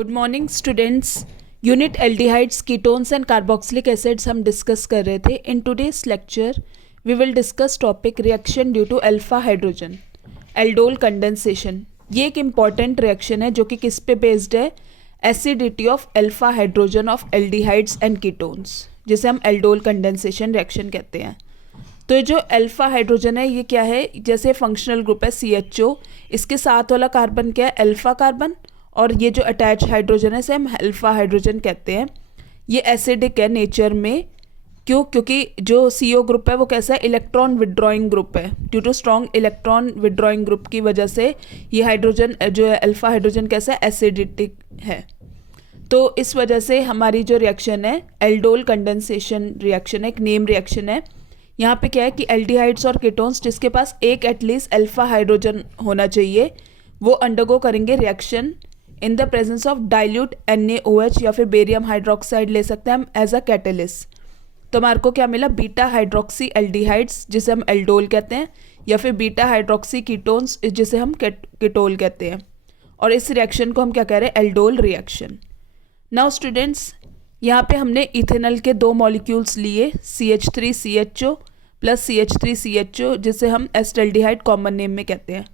Good morning students. Unit aldehydes, ketones and carboxylic acids हम discuss कर रहे थे। In today's lecture we will discuss topic reaction due to alpha hydrogen aldol condensation. ये एक important reaction है जो कि किस पे बेस्ड है, acidity of alpha hydrogen of aldehydes and ketones, जिसे हम एल्डोल कंडेंसेशन रिएक्शन कहते हैं। तो ये जो अल्फा हाइड्रोजन है ये क्या है, जैसे फंक्शनल ग्रुप है CHO, इसके साथ वाला कार्बन क्या है, अल्फा कार्बन, और ये जो अटैच हाइड्रोजन है इसे हम अल्फा हाइड्रोजन कहते हैं। ये एसिडिक है नेचर में, क्योंकि जो CO ग्रुप है वो कैसा है, इलेक्ट्रॉन विड्रॉइंग ग्रुप है। Due to strong electron withdrawing group की वजह से ये हाइड्रोजन जो है अल्फा हाइड्रोजन कैसा है, एसिडिक है। तो इस वजह से हमारी जो रिएक्शन है एल्डोल कंडेंसेशन रिएक्शन है, एक नेम रिएक्शन है। यहाँ पे क्या है कि एल्डिहाइड्स और कीटोन्स जिसके पास एक एटलीस्ट अल्फा हाइड्रोजन होना चाहिए वो अंडरगो करेंगे reaction in the presence of dilute NaOH या फिर बेरियम हाइड्रोक्साइड ले सकते हैं हम एज अ कैटलिस्ट। तो हमारे को क्या मिला, बीटा हाइड्रोक्सी एल्डिहाइड्स जिसे हम एल्डोल कहते हैं, या फिर बीटा हाइड्रोक्सी कीटोन्स जिसे हम कीटोल कहते हैं। और इस रिएक्शन को हम क्या कह रहे हैं, एल्डोल रिएक्शन। नाउ स्टूडेंट्स, यहाँ पे हमने इथेनॉल के दो मॉलिक्यूल्स लिए, CH3CHO प्लस CH3CHO जिसे हम एस्टल्डिहाइड कॉमन नेम में कहते हैं।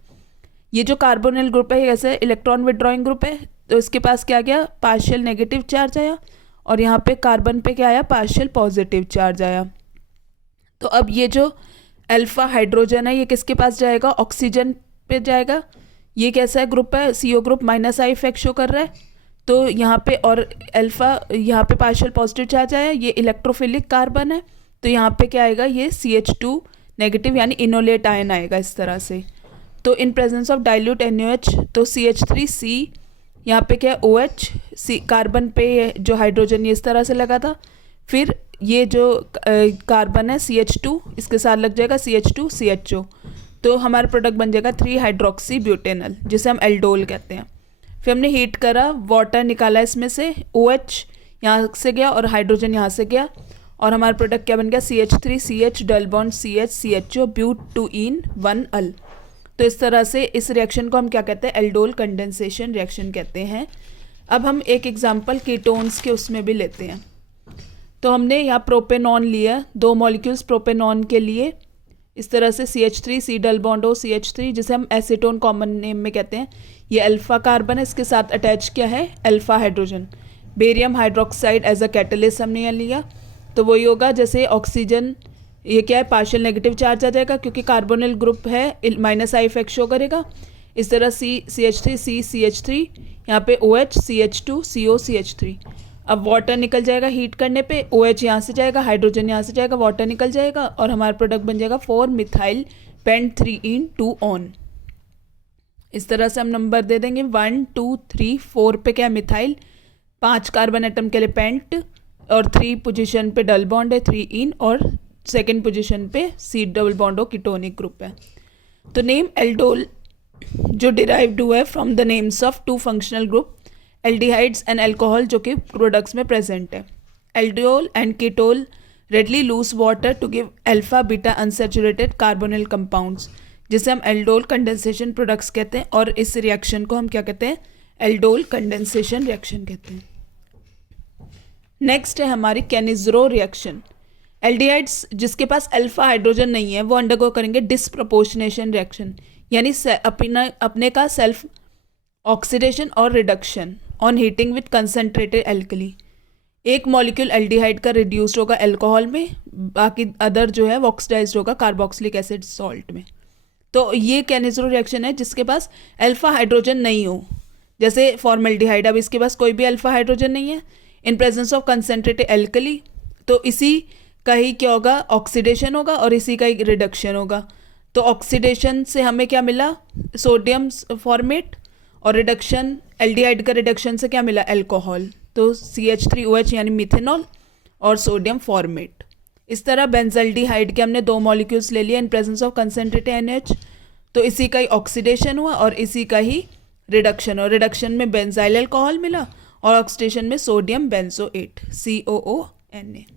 ये जो कार्बोनिल ग्रुप है ये कैसे इलेक्ट्रॉन विड्रॉइंग ग्रुप है, तो इसके पास क्या गया, पार्शियल नेगेटिव चार्ज आया, और यहाँ पे कार्बन पे क्या आया, पार्शियल पॉजिटिव चार्ज आया। तो अब ये जो अल्फा हाइड्रोजन है ये किसके पास जाएगा, ऑक्सीजन पे जाएगा। ये कैसा है ग्रुप है, CO group -I effect show कर रहा है। तो यहाँ पे और अल्फा यहाँ पे पार्शियल पॉजिटिव चार्ज आया, ये इलेक्ट्रोफिलिक कार्बन है, तो यहाँ पे क्या आएगा, ये CH2 नेगेटिव यानी इनोलेट आयन आएगा इस तरह से। तो in presence of dilute NaOH, तो CH3C यहाँ पे क्या है OH, कार्बन पे जो हाइड्रोजन ये इस तरह से लगा था, फिर ये जो कार्बन है CH2 इसके साथ लग जाएगा CH2CHO, तो हमारा प्रोडक्ट बन जाएगा 3 हाइड्रोक्सी ब्यूटेनॉल जिसे हम एल्डोल कहते हैं। फिर हमने हीट करा, वाटर निकाला, इसमें से OH यहाँ से गया और हाइड्रोजन यहाँ से गया, और हमारा प्रोडक्ट क्या बन गया, CH3CH double bond CH ब्यूट-2-ene 1-al। तो इस तरह से इस रिएक्शन को हम क्या कहते हैं, एल्डोल कंडेंसेशन रिएक्शन कहते हैं। अब हम एक एग्जांपल कीटोन्स के उसमें भी लेते हैं। तो हमने यहाँ प्रोपेनॉन लिया, दो मॉलिक्यूल्स प्रोपेनॉन के लिए, इस तरह से CH3C double bond O CH3 जिसे हम एसीटोन कॉमन नेम में कहते हैं। ये अल्फा कार्बन है, इसके साथ अटैच क्या है, alpha hydrogen. Barium hydroxide as a catalyst हमने यहाँ लिया, तो वही होगा जैसे ऑक्सीजन, ये क्या है, पार्शियल नेगेटिव चार्ज आ जाएगा क्योंकि कार्बोनिल ग्रुप है, -I इफेक्ट शो करेगा। इस तरह CH3C CH3 यहाँ पे OH CH2 CO CH3। अब वाटर निकल जाएगा हीट करने पे, OH यहाँ से जाएगा, हाइड्रोजन यहाँ से जाएगा, वाटर निकल जाएगा, और हमारा प्रोडक्ट बन जाएगा 4-मिथाइल पेंट-3-ene 2-on। इस तरह से हम नंबर दे देंगे 1 2 3 4 पे क्या है, मिथाइल, 5 कार्बन एटम के लिए पेंट, और 3 पोजीशन पे डबल बॉन्ड है 3-ene, और सेकेंड पोजीशन पे C double bond O ketonic group है। तो नेम एल्डोल जो डिराइव्ड हुआ है from the names of 2 functional group aldehydes and alcohol जो कि प्रोडक्ट्स में प्रेजेंट है। Aldol and ketol readily lose water to give alpha beta unsaturated carbonyl compounds जिसे हम एल्डोल कंडेंसेशन प्रोडक्ट्स कहते हैं, और इस रिएक्शन को हम क्या कहते हैं, एल्डोल कंडेंसेशन रिएक्शन कहते हैं। नेक्स्ट है हमारी केनिज़रो रिएक्शन। एल्डिहाइड्स जिसके पास अल्फा हाइड्रोजन नहीं है वो अंडरगो करेंगे डिसप्रपोर्शनेशन रिएक्शन, यानी अपने का सेल्फ ऑक्सीडेशन और reduction on heating with concentrated alkali. एक मॉलिक्यूल एल्डिहाइड का रिड्यूस्ड होगा अल्कोहल में, बाकी अदर जो है वो ऑक्सीडाइज्ड होगा कार्बोक्सिलिक एसिड सॉल्ट में। तो ये केनिज़रो रिएक्शन है जिसके पास अल्फा हाइड्रोजन नहीं हो, जैसे फॉर्मल्डिहाइड, अब इसके पास कोई भी अल्फा हाइड्रोजन नहीं है in presence of concentrated alkali, तो इसी का ही क्या होगा, ऑक्सीडेशन होगा, और इसी का ही रिडक्शन होगा। तो ऑक्सीडेशन से हमें क्या मिला, सोडियम फॉर्मेट, और रिडक्शन एल्डिहाइड का रिडक्शन से क्या मिला, अल्कोहल, तो CH3OH यानी मिथेनॉल और सोडियम फॉर्मेट। इस तरह बेंजल्डिहाइड के हमने 2 मॉलिक्यूल्स ले लिए in presence of concentrated NH, तो इसी का ही ऑक्सीडेशन हुआ और इसी का ही रिडक्शन, और रिडक्शन में बेंजाइल अल्कोहल मिला और ऑक्सीडेशन में सोडियम बेंजोएट COONA।